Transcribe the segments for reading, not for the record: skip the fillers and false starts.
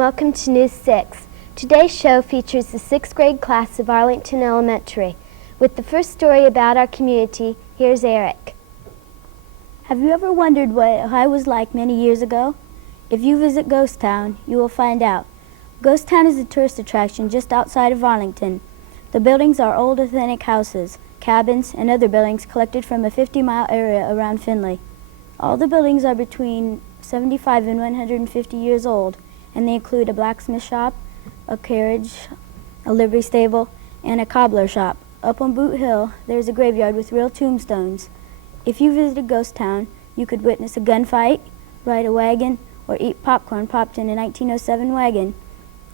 welcome to News 6. Today's show features the 6th grade class of Arlington Elementary. With the first story about our community, here's Eric. Have you ever wondered what Ohio was like many years ago? If you visit Ghost Town, you will find out. Ghost Town is a tourist attraction just outside of Arlington. The buildings are old, authentic houses, cabins, and other buildings collected from a 50-mile area around Findlay. All the buildings are between 75 and 150 years old, and they include a blacksmith shop, a carriage, a livery stable, and a cobbler shop. Up on Boot Hill, there's a graveyard with real tombstones. If you visited Ghost Town, you could witness a gunfight, ride a wagon, or eat popcorn popped in a 1907 wagon.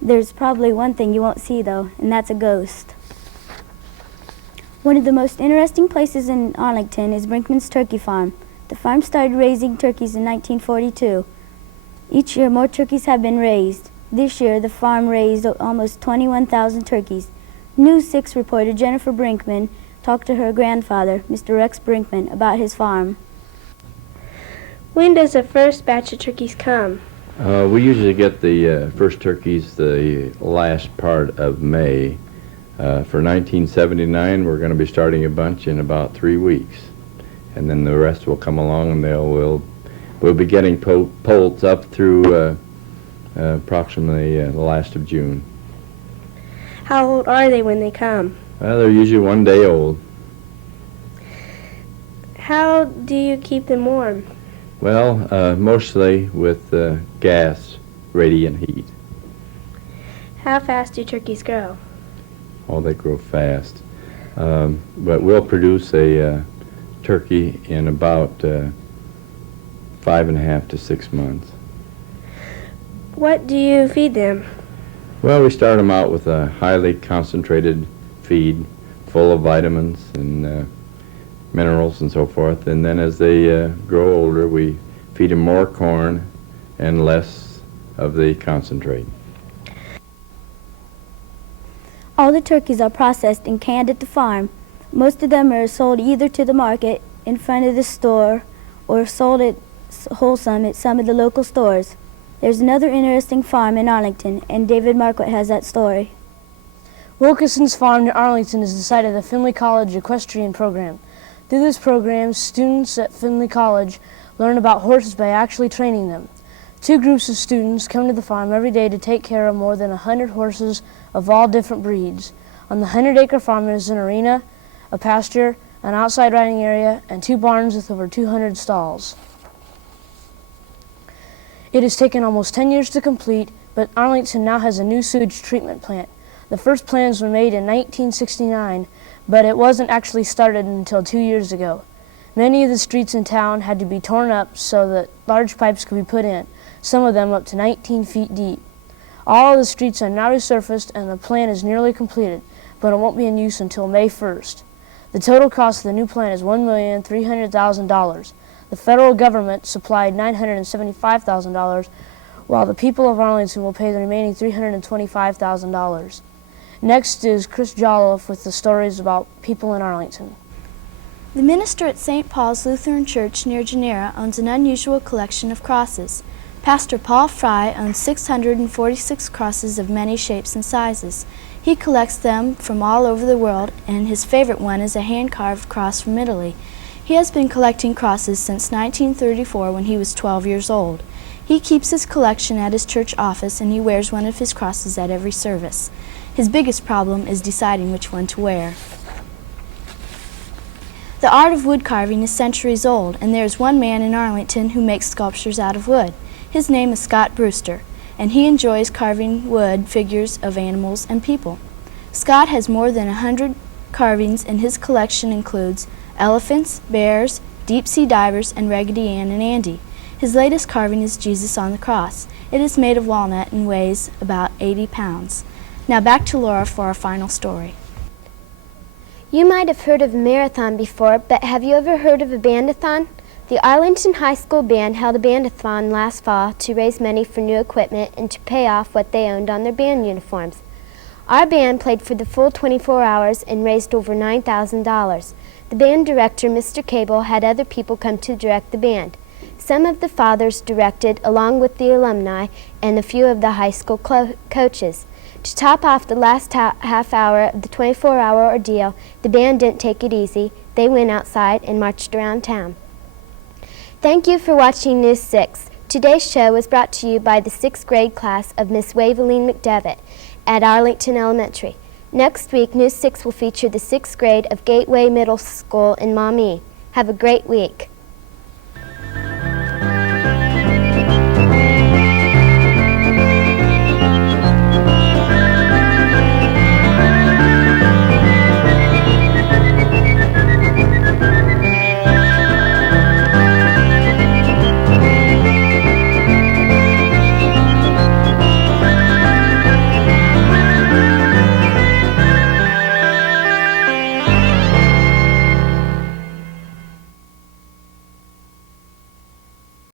There's probably one thing you won't see, though, and that's a ghost. One of the most interesting places in Arlington is Brinkman's Turkey Farm. The farm started raising turkeys in 1942. Each year, more turkeys have been raised. This year, the farm raised almost 21,000 turkeys. News 6 reporter Jennifer Brinkman talked to her grandfather, Mr. Rex Brinkman, about his farm. When does the first batch of turkeys come? We usually get the first turkeys the last part of May. For 1979, we're going to be starting a bunch in about 3 weeks. And then the rest will come along, and we'll be getting poults up through approximately the last of June. How old are they when they come? Well, they're usually 1 day old. How do you keep them warm? Well, mostly with gas, radiant heat. How fast do turkeys grow? Oh, they grow fast. But we'll produce a turkey in about 5.5 to 6 months. What do you feed them? Well, we start them out with a highly concentrated feed full of vitamins and minerals and so forth, and then as they grow older, we feed them more corn and less of the concentrate. All the turkeys are processed and canned at the farm. Most of them are sold either to the market in front of the store or sold at wholesome at some of the local stores. There's another interesting farm in Arlington, and David Marquardt has that story. Wilkinson's Farm near Arlington is the site of the Findlay College Equestrian Program. Through this program, students at Findlay College learn about horses by actually training them. 2 groups of students come to the farm every day to take care of more than 100 horses of all different breeds. On the 100-acre farm there's an arena, a pasture, an outside riding area, and 2 barns with over 200 stalls. It has taken almost 10 years to complete, but Arlington now has a new sewage treatment plant. The first plans were made in 1969, but it wasn't actually started until 2 years ago. Many of the streets in town had to be torn up so that large pipes could be put in, some of them up to 19 feet deep. All of the streets are now resurfaced and the plant is nearly completed, but it won't be in use until May 1st. The total cost of the new plant is $1,300,000. The federal government supplied $975,000, while the people of Arlington will pay the remaining $325,000. Next is Chris Jolliffe with the stories about people in Arlington. The minister at St. Paul's Lutheran Church near Genera owns an unusual collection of crosses. Pastor Paul Fry owns 646 crosses of many shapes and sizes. He collects them from all over the world, and his favorite one is a hand-carved cross from Italy. He has been collecting crosses since 1934 when he was 12 years old. He keeps his collection at his church office, and he wears one of his crosses at every service. His biggest problem is deciding which one to wear. The art of wood carving is centuries old, and there is one man in Arlington who makes sculptures out of wood. His name is Scott Brewster, and he enjoys carving wood figures of animals and people. Scott has more than 100 carvings, and his collection includes elephants, bears, deep-sea divers, and Raggedy Ann and Andy. His latest carving is Jesus on the cross. It is made of walnut and weighs about 80 pounds. Now back to Laura for our final story. You might have heard of a marathon before, but have you ever heard of a bandathon? The Arlington High School Band held a bandathon last fall to raise money for new equipment and to pay off what they owned on their band uniforms. Our band played for the full 24 hours and raised over $9,000. The band director, Mr. Cable, had other people come to direct the band. Some of the fathers directed, along with the alumni and a few of the high school coaches. To top off the last half hour of the 24-hour ordeal, the band didn't take it easy. They went outside and marched around town. Thank you for watching News 6. Today's show was brought to you by the 6th grade class of Miss Waveline McDevitt at Arlington Elementary. Next week, News 6 will feature the 6th grade of Gateway Middle School in Maumee. Have a great week.